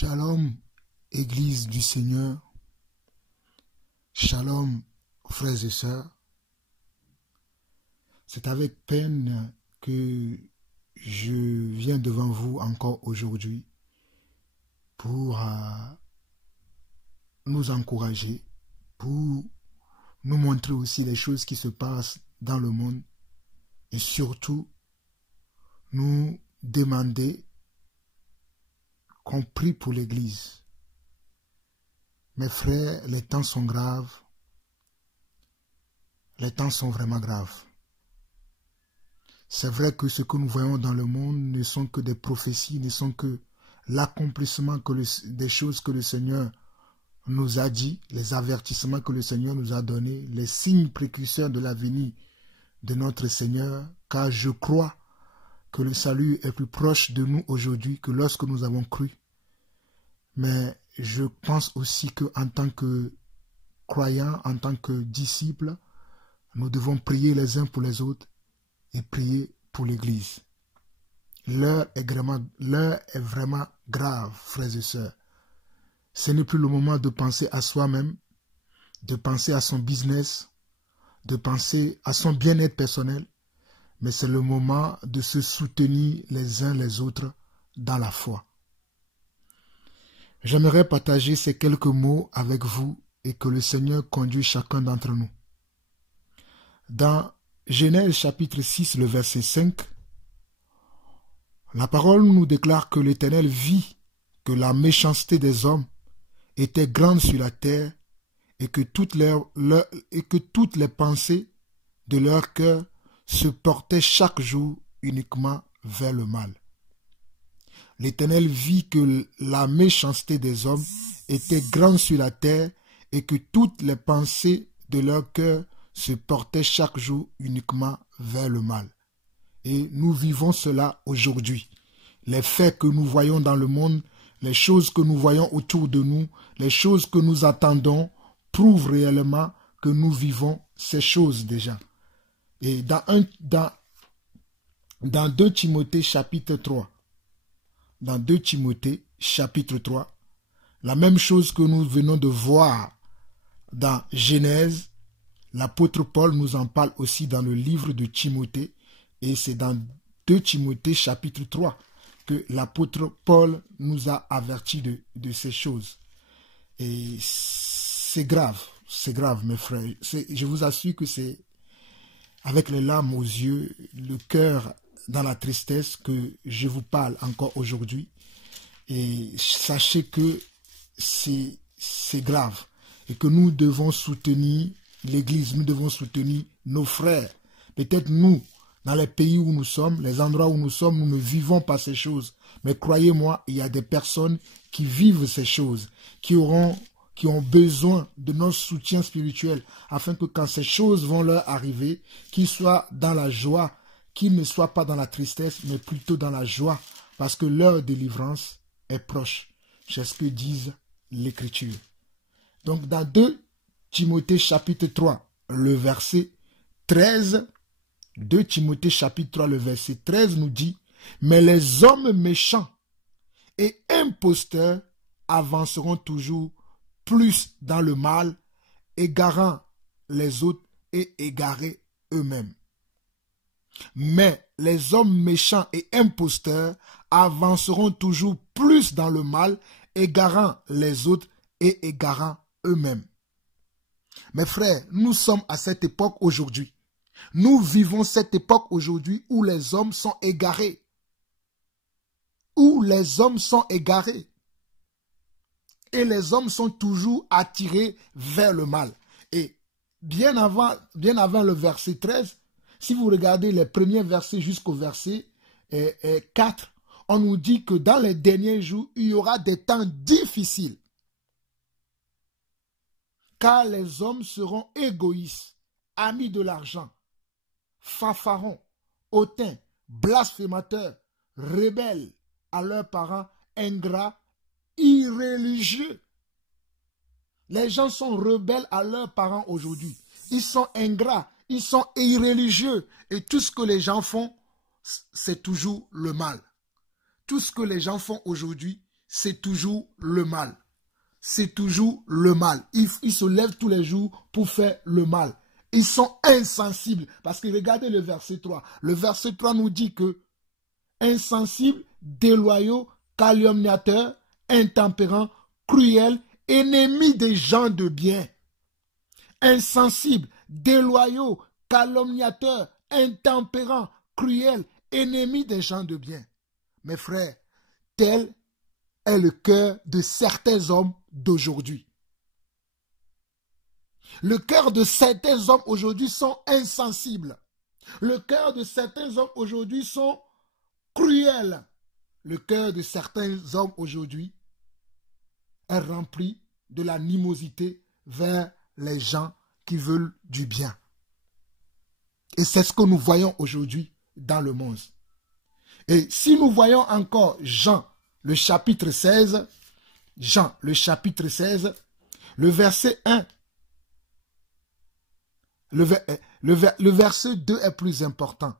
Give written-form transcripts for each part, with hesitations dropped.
Shalom, Église du Seigneur. Shalom, frères et sœurs. C'est avec peine que je viens devant vous encore aujourd'hui pour nous encourager, pour nous montrer aussi les choses qui se passent dans le monde et surtout nous demander qu'on prie pour l'Église. Mes frères, les temps sont graves. Les temps sont vraiment graves. C'est vrai que ce que nous voyons dans le monde ne sont que des prophéties, ne sont que l'accomplissement des choses que le Seigneur nous a dit, les avertissements que le Seigneur nous a donnés, les signes précurseurs de la venue de notre Seigneur, car je crois que le salut est plus proche de nous aujourd'hui que lorsque nous avons cru. Mais je pense aussi qu'en tant que croyants, en tant que disciples, nous devons prier les uns pour les autres et prier pour l'Église. L'heure est vraiment grave, frères et sœurs. Ce n'est plus le moment de penser à soi-même, de penser à son business, de penser à son bien-être personnel, mais c'est le moment de se soutenir les uns les autres dans la foi. J'aimerais partager ces quelques mots avec vous et que le Seigneur conduise chacun d'entre nous. Dans Genèse chapitre 6, le verset 5, la parole nous déclare que l'Éternel vit que la méchanceté des hommes était grande sur la terre et que toutes les pensées de leur cœur se portaient chaque jour uniquement vers le mal. L'Éternel vit que la méchanceté des hommes était grande sur la terre et que toutes les pensées de leur cœur se portaient chaque jour uniquement vers le mal. Et nous vivons cela aujourd'hui. Les faits que nous voyons dans le monde, les choses que nous voyons autour de nous, les choses que nous attendons, prouvent réellement que nous vivons ces choses déjà. Et dans 2 Timothée chapitre 3, dans 2 Timothée chapitre 3, la même chose que nous venons de voir dans Genèse, l'apôtre Paul nous en parle aussi dans le livre de Timothée, et c'est dans 2 Timothée chapitre 3 que l'apôtre Paul nous a avertis de ces choses. Et c'est grave mes frères. Je vous assure que c'est avec les larmes aux yeux, le cœur dans la tristesse que je vous parle encore aujourd'hui. Et sachez que c'est grave et que nous devons soutenir l'Église, nous devons soutenir nos frères. Peut-être nous, dans les pays où nous sommes, les endroits où nous sommes, nous ne vivons pas ces choses. Mais croyez-moi, il y a des personnes qui vivent ces choses, qui ont besoin de notre soutien spirituel, afin que quand ces choses vont leur arriver, qu'ils soient dans la joie, qu'ils ne soient pas dans la tristesse, mais plutôt dans la joie, parce que leur délivrance est proche. C'est ce que disent l'Écriture. Donc dans 2 Timothée chapitre 3, le verset 13, 2 Timothée chapitre 3, le verset 13 nous dit « Mais les hommes méchants et imposteurs avanceront toujours plus dans le mal, égarant les autres et égarés eux-mêmes. Mais les hommes méchants et imposteurs avanceront toujours plus dans le mal, égarant les autres et égarant eux-mêmes. » Mes frères, nous sommes à cette époque aujourd'hui. Nous vivons cette époque aujourd'hui où les hommes sont égarés. Où les hommes sont égarés. Et les hommes sont toujours attirés vers le mal. Et bien avant le verset 13, si vous regardez les premiers versets jusqu'au verset 4, on nous dit que dans les derniers jours, il y aura des temps difficiles. Car les hommes seront égoïstes, amis de l'argent, fanfarons, hautains, blasphémateurs, rebelles à leurs parents, ingrats, irréligieux. Les gens sont rebelles à leurs parents aujourd'hui. Ils sont ingrats, ils sont irréligieux. Et tout ce que les gens font, c'est toujours le mal. Tout ce que les gens font aujourd'hui, c'est toujours le mal. C'est toujours le mal. Ils se lèvent tous les jours pour faire le mal. Ils sont insensibles. Parce que regardez le verset 3. Le verset 3 nous dit que insensibles, déloyaux, calomniateurs, intempérants, cruels, ennemis des gens de bien. Insensibles, déloyaux, calomniateurs, intempérants, cruels, ennemis des gens de bien. Mes frères, tel est le cœur de certains hommes d'aujourd'hui. Le cœur de certains hommes aujourd'hui sont insensibles. Le cœur de certains hommes aujourd'hui sont cruels. Le cœur de certains hommes aujourd'hui est rempli de l'animosité vers les gens qui veulent du bien. Et c'est ce que nous voyons aujourd'hui dans le monde. Et si nous voyons encore Jean, le chapitre 16, Jean, le chapitre 16, le verset 1, le verset 2 est plus important.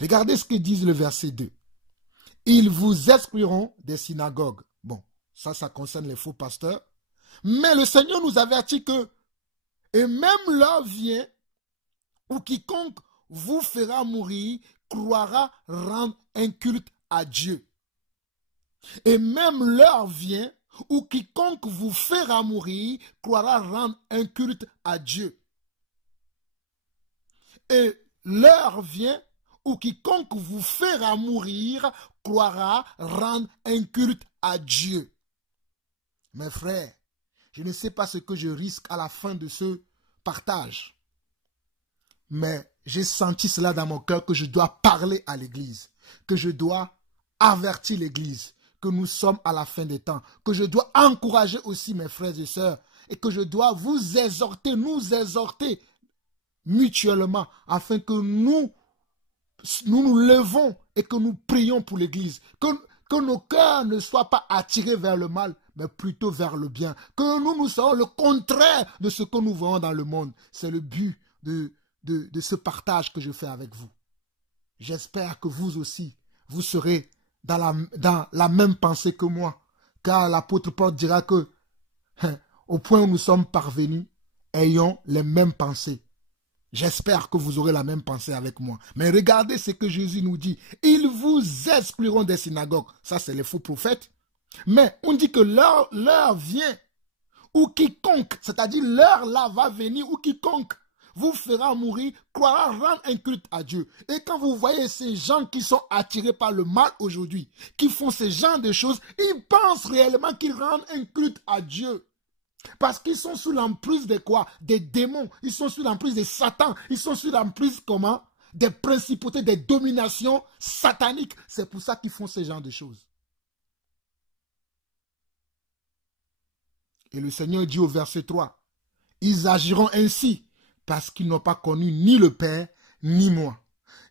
Regardez ce que dit le verset 2. Ils vous excluront des synagogues. Bon, ça concerne les faux pasteurs. Mais le Seigneur nous avertit que, et même l'heure vient où quiconque vous fera mourir croira rendre un culte à Dieu. Et même l'heure vient où quiconque vous fera mourir croira rendre un culte à Dieu. Et l'heure vient où quiconque vous fera mourir croira rendre un culte à Dieu. Mes frères, je ne sais pas ce que je risque à la fin de ce partage. Mais j'ai senti cela dans mon cœur que je dois parler à l'Église, que je dois avertir l'Église, que nous sommes à la fin des temps, que je dois encourager aussi mes frères et sœurs et que je dois vous exhorter, nous exhorter mutuellement afin que nous nous levons et que nous prions pour l'Église, que nos cœurs ne soient pas attirés vers le mal, mais plutôt vers le bien, que nous soyons le contraire de ce que nous voyons dans le monde. C'est le but de ce partage que je fais avec vous. J'espère que vous aussi, vous serez dans la même pensée que moi, car l'apôtre Paul dira que, au point où nous sommes parvenus, ayons les mêmes pensées. J'espère que vous aurez la même pensée avec moi. Mais regardez ce que Jésus nous dit. Ils vous excluront des synagogues. Ça, c'est les faux prophètes. Mais on dit que l'heure vient où quiconque, c'est-à-dire l'heure là va venir où quiconque vous fera mourir, croira rendre un culte à Dieu. Et quand vous voyez ces gens qui sont attirés par le mal aujourd'hui, qui font ce genre de choses, ils pensent réellement qu'ils rendent un culte à Dieu. Parce qu'ils sont sous l'emprise de quoi? Des démons. Ils sont sous l'emprise de Satan. Ils sont sous l'emprise comment? Des principautés, des dominations sataniques. C'est pour ça qu'ils font ce genre de choses. Et le Seigneur dit au verset 3, ils agiront ainsi parce qu'ils n'ont pas connu ni le Père, ni moi.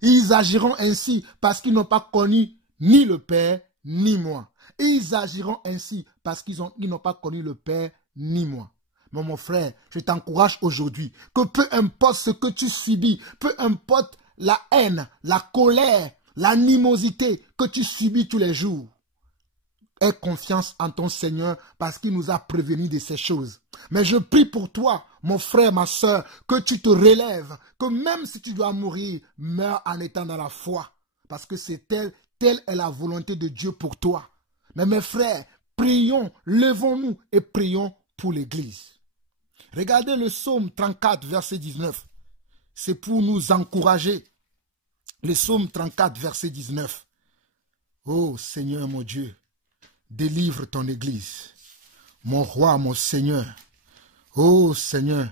Ils agiront ainsi parce qu'ils n'ont pas connu ni le Père, ni moi. Ils agiront ainsi parce qu'ils n'ont pas connu le Père, ni moi. Mais mon frère, je t'encourage aujourd'hui que peu importe ce que tu subis, peu importe la haine, la colère, l'animosité que tu subis tous les jours, aie confiance en ton Seigneur parce qu'il nous a prévenus de ces choses. Mais je prie pour toi, mon frère, ma soeur, que tu te relèves, que même si tu dois mourir, meurs en étant dans la foi. Parce que c'est telle est la volonté de Dieu pour toi. Mais mes frères, prions, levons-nous et prions pour l'Église. Regardez le psaume 34, verset 19. C'est pour nous encourager. Le psaume 34, verset 19. Oh Seigneur mon Dieu, délivre ton Église. Mon roi, mon Seigneur. Oh Seigneur,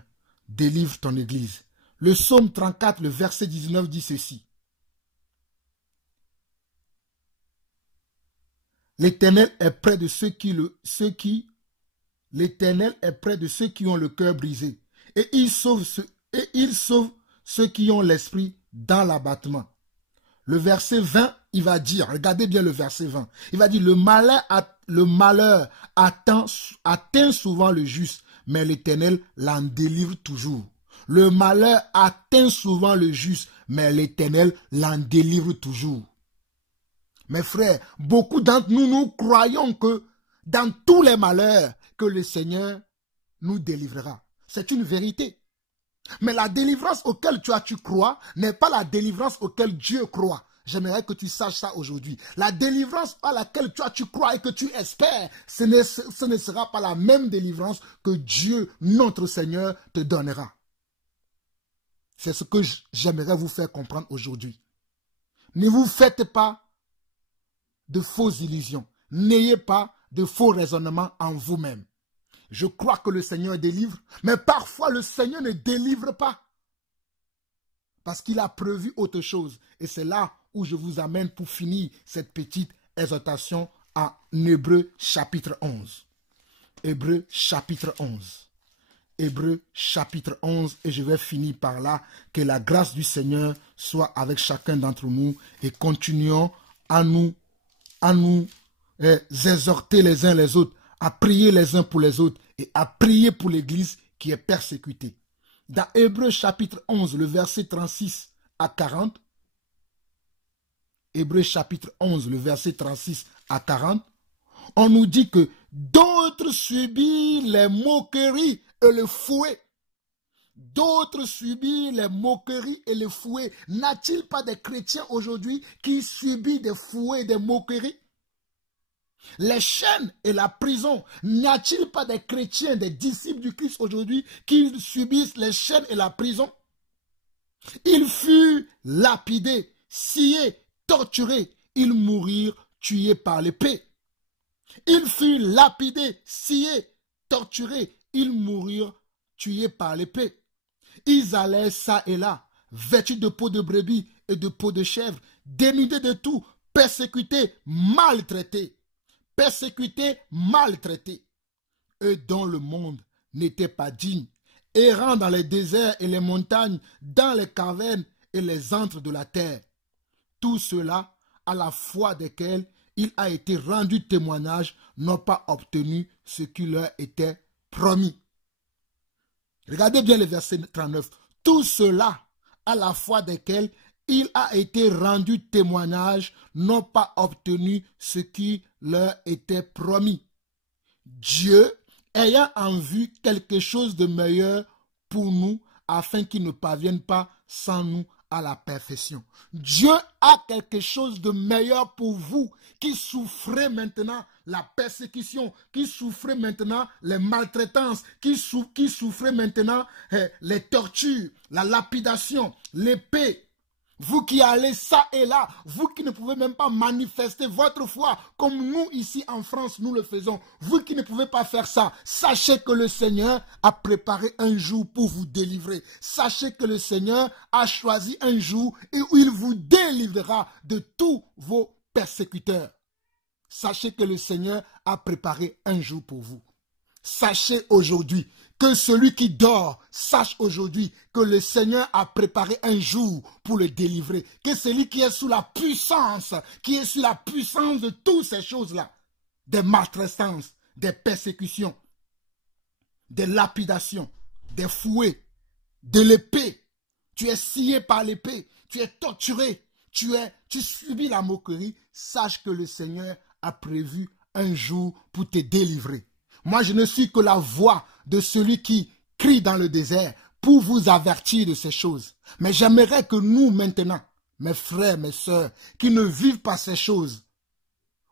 délivre ton Église. Le psaume 34, le verset 19 dit ceci. L'Éternel est près de L'Éternel est près de ceux qui ont le cœur brisé. Et il sauve ceux qui ont l'esprit dans l'abattement. Le verset 20, il va dire, regardez bien le verset 20, il va dire, le malheur atteint souvent le juste, mais l'Éternel l'en délivre toujours. Le malheur atteint souvent le juste, mais l'Éternel l'en délivre toujours. Mes frères, beaucoup d'entre nous, nous croyons que dans tous les malheurs, que le Seigneur nous délivrera. C'est une vérité. Mais la délivrance auquel tu crois n'est pas la délivrance auquel Dieu croit. J'aimerais que tu saches ça aujourd'hui. La délivrance à laquelle tu crois et que tu espères, ce ne sera pas la même délivrance que Dieu, notre Seigneur, te donnera. C'est ce que j'aimerais vous faire comprendre aujourd'hui. Ne vous faites pas de fausses illusions. N'ayez pas de faux raisonnements en vous-même. Je crois que le Seigneur délivre, mais parfois le Seigneur ne délivre pas. Parce qu'il a prévu autre chose. Et c'est là où je vous amène pour finir cette petite exhortation en Hébreux chapitre 11. Hébreux chapitre 11. Hébreux chapitre 11. Et je vais finir par là. Que la grâce du Seigneur soit avec chacun d'entre nous. Et continuons à nous exhorter les uns les autres, à prier les uns pour les autres et à prier pour l'Église qui est persécutée. Dans Hébreux chapitre 11, le verset 36 à 40, Hébreux chapitre 11, le verset 36 à 40, on nous dit que d'autres subissent les moqueries et le fouet. D'autres subissent les moqueries et le fouet. N'a-t-il pas des chrétiens aujourd'hui qui subissent des fouets et des moqueries? Les chaînes et la prison, n'y a-t-il pas des chrétiens, des disciples du Christ aujourd'hui qui subissent les chaînes et la prison? Ils furent lapidés, sciés, torturés, ils moururent tués par l'épée. Ils furent lapidés, sciés, torturés, ils moururent tués par l'épée. Ils allaient ça et là, vêtus de peau de brebis et de peau de chèvre, dénudés de tout, persécutés, maltraités. Persécutés, maltraités, eux dont le monde n'était pas digne, errant dans les déserts et les montagnes, dans les cavernes et les antres de la terre. Tout cela, à la foi desquels il a été rendu témoignage, n'ont pas obtenu ce qui leur était promis. Regardez bien le verset 39. Tout cela, à la foi desquels il a été rendu témoignage, n'ont pas obtenu ce qui leur était promis. Dieu, ayant en vue quelque chose de meilleur pour nous, afin qu'il ne parvienne pas sans nous à la perfection. Dieu a quelque chose de meilleur pour vous, qui souffrez maintenant la persécution, qui souffrez maintenant les maltraitances, qui souffrez maintenant les tortures, la lapidation, l'épée. Vous qui allez ça et là, vous qui ne pouvez même pas manifester votre foi comme nous ici en France, nous le faisons. Vous qui ne pouvez pas faire ça, sachez que le Seigneur a préparé un jour pour vous délivrer. Sachez que le Seigneur a choisi un jour où il vous délivrera de tous vos persécuteurs. Sachez que le Seigneur a préparé un jour pour vous. Sachez aujourd'hui que celui qui dort sache aujourd'hui que le Seigneur a préparé un jour pour le délivrer. Que celui qui est sous la puissance, de toutes ces choses-là, des maltraitances, des persécutions, des lapidations, des fouets, de l'épée. Tu es scié par l'épée, tu es torturé, tu subis la moquerie. Sache que le Seigneur a prévu un jour pour te délivrer. Moi, je ne suis que la voix de celui qui crie dans le désert pour vous avertir de ces choses. Mais j'aimerais que nous, maintenant, mes frères, mes sœurs, qui ne vivent pas ces choses,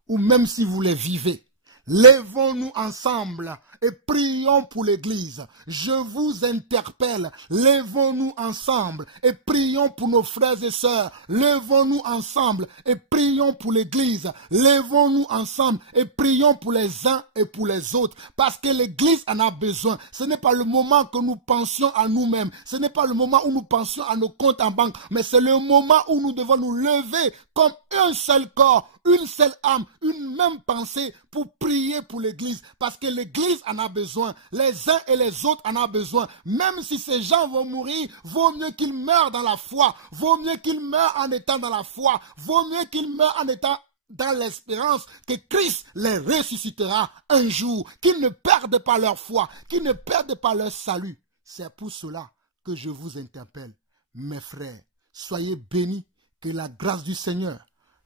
ou même si vous les vivez, lèvons-nous ensemble et prions pour l'Église. Je vous interpelle, lèvons-nous ensemble et prions pour nos frères et sœurs. Lèvons-nous ensemble et prions pour l'Église. Lèvons-nous ensemble et prions pour les uns et pour les autres. Parce que l'Église en a besoin. Ce n'est pas le moment que nous pensions à nous-mêmes. Ce n'est pas le moment où nous pensions à nos comptes en banque. Mais c'est le moment où nous devons nous lever comme un seul corps, une seule âme, une même pensée pour prier pour l'Église. Parce que l'Église en a besoin. Les uns et les autres en ont besoin. Même si ces gens vont mourir, vaut mieux qu'ils meurent dans la foi. Vaut mieux qu'ils meurent en étant dans la foi. Vaut mieux qu'ils meurent en étant dans l'espérance que Christ les ressuscitera un jour. Qu'ils ne perdent pas leur foi. Qu'ils ne perdent pas leur salut. C'est pour cela que je vous interpelle. Mes frères, soyez bénis. Que la grâce du Seigneur,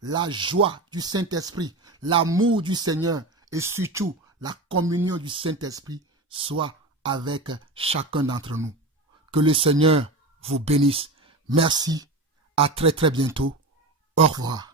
la joie du Saint-Esprit, l'amour du Seigneur et surtout la communion du Saint-Esprit soit avec chacun d'entre nous. Que le Seigneur vous bénisse. Merci. À très très bientôt. Au revoir.